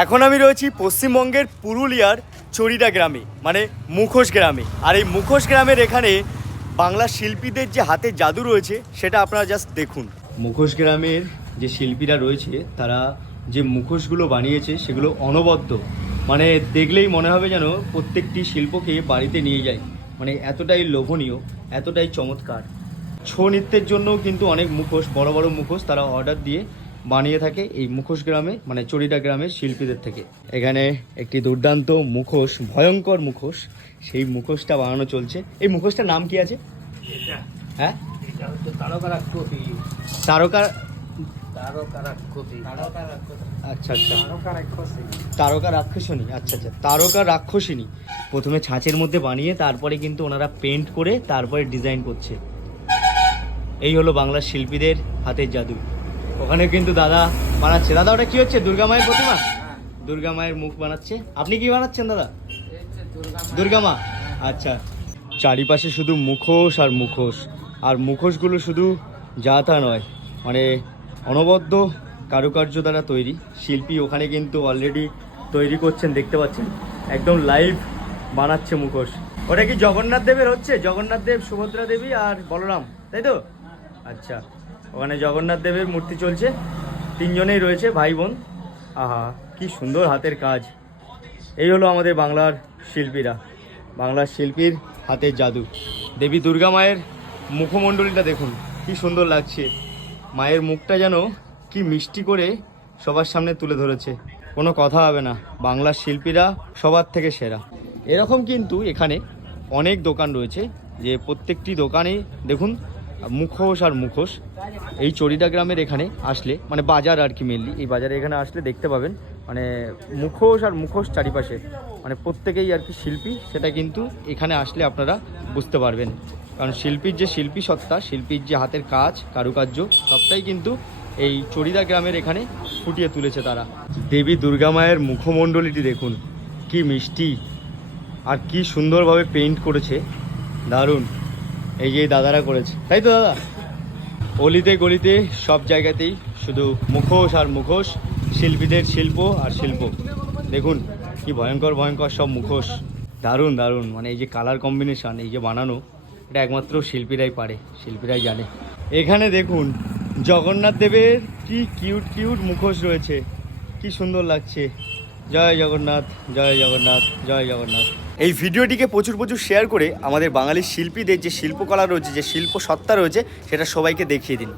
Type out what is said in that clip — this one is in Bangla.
এখন আমি রয়েছি পশ্চিমবঙ্গের পুরুলিয়ার চরিদা গ্রামে, মানে মুখোশ গ্রামে। আর এই মুখোশ গ্রামের এখানে বাংলা শিল্পীদের যে হাতের জাদু রয়েছে সেটা আপনারা জাস্ট দেখুন। মুখোশ গ্রামের যে শিল্পীরা রয়েছে তারা যে মুখোশগুলো বানিয়েছে সেগুলো অনবদ্য, মানে দেখলেই মনে হবে যেন প্রত্যেকটি শিল্পকে বাড়িতে নিয়ে যায়, মানে এতটাই লোভনীয়, এতটাই চমৎকার। ছৌ নৃত্যের জন্য কিন্তু অনেক মুখোশ, বড় বড় মুখোশ তারা অর্ডার দিয়ে বানিয়ে থাকে এই মুখোশ গ্রামে, মানে চরিদা গ্রামের শিল্পীদের থেকে। এখানে একটি দুর্দান্ত মুখোশ, ভয়ঙ্কর মুখোশ, সেই মুখোশটা বানানো চলছে। এই মুখোশটার নাম কি আছে? হ্যাঁ, তারকা আচ্ছা আচ্ছা, তারকা রাক্ষসিনী। আচ্ছা আচ্ছা, তারকা রাক্ষসিনী। প্রথমে ছাঁচের মধ্যে বানিয়ে তারপরে কিন্তু ওনারা পেন্ট করে তারপরে ডিজাইন করছে। এই হলো বাংলার শিল্পীদের হাতের জাদু। ওখানে কিন্তু দাদা বানাচ্ছে। দাদা ওটা কি হচ্ছে? দুর্গা মায়ের প্রতিমা? দুর্গা মায়ের মুখ বানাচ্ছে। আপনি কি বানাচ্ছেন দাদা? দুর্গা মা। আচ্ছা, চারিপাশে শুধু মুখোশ আর মুখোশ, আর মুখোশগুলো শুধু যা তা নয়, মানে অনবদ্য কারুকার্য দ্বারা তৈরি। শিল্পী ওখানে কিন্তু অলরেডি তৈরি করছেন, দেখতে পাচ্ছেন একদম লাইভ বানাচ্ছে মুখোশ। ওটা কি জগন্নাথ দেবের হচ্ছে? জগন্নাথ দেব, সুভদ্রা দেবী আর বলরাম, তাই তো? আচ্ছা, ওখানে জগন্নাথ দেবের মূর্তি চলছে, তিনজনেই রয়েছে ভাই বোন। আহা, কি সুন্দর হাতের কাজ। এই হলো আমাদের বাংলার শিল্পীরা, বাংলার শিল্পীর হাতের জাদু। দেবী দুর্গা মায়ের মুখমণ্ডলীটা দেখুন, কি সুন্দর লাগছে। মায়ের মুখটা যেন কি মিষ্টি করে সবার সামনে তুলে ধরেছে, কোনো কথা হবে না। বাংলার শিল্পীরা সবার থেকে সেরা। এরকম কিন্তু এখানে অনেক দোকান রয়েছে, যে প্রত্যেকটি দোকানে দেখুন মুখোশ আর মুখোশ। এই চরিদা গ্রামের এখানে আসলে, মানে বাজার আর কি, মেনলি এই বাজারে এখানে আসলে দেখতে পাবেন মানে মুখোশ আর মুখোশ চারিপাশে, মানে প্রত্যেকেই আর কি শিল্পী, সেটা কিন্তু এখানে আসলে আপনারা বুঝতে পারবেন। কারণ শিল্পীর যে শিল্পী সত্তা, শিল্পীর যে হাতের কাজ, কারুকার্য, সবটাই কিন্তু এই চরিদা গ্রামের এখানে ফুটিয়ে তুলেছে তারা। দেবী দুর্গা মায়ের মুখমণ্ডলীটি দেখুন, কি মিষ্টি আর কি সুন্দরভাবে পেইন্ট করেছে, দারুণ। এই যে দাদারা করেছে, তাই তো দাদা? অলিতে গলিতে সব জায়গাতেই শুধু মুখোশ আর মুখোশ, শিল্পীদের শিল্প আর শিল্প। দেখুন কি ভয়ঙ্কর ভয়ঙ্কর সব মুখোশ, দারুণ দারুণ। মানে এই যে কালার কম্বিনেশান, এই যে বানানো, এটা একমাত্র শিল্পীরাই পারে, শিল্পীরাই জানে। এখানে দেখুন জগন্নাথ দেবের কি কিউট কিউট মুখোশ রয়েছে, কি সুন্দর লাগছে। জয় জগন্নাথ, জয় জগন্নাথ, জয় জগন্নাথ। এই ভিডিওটিকে প্রচুর প্রচুর শেয়ার করে আমাদের বাঙালি শিল্পীদের যে শিল্পকলা রয়েছে, যে শিল্প সত্তা রয়েছে, সেটা সবাইকে দেখিয়ে দিন।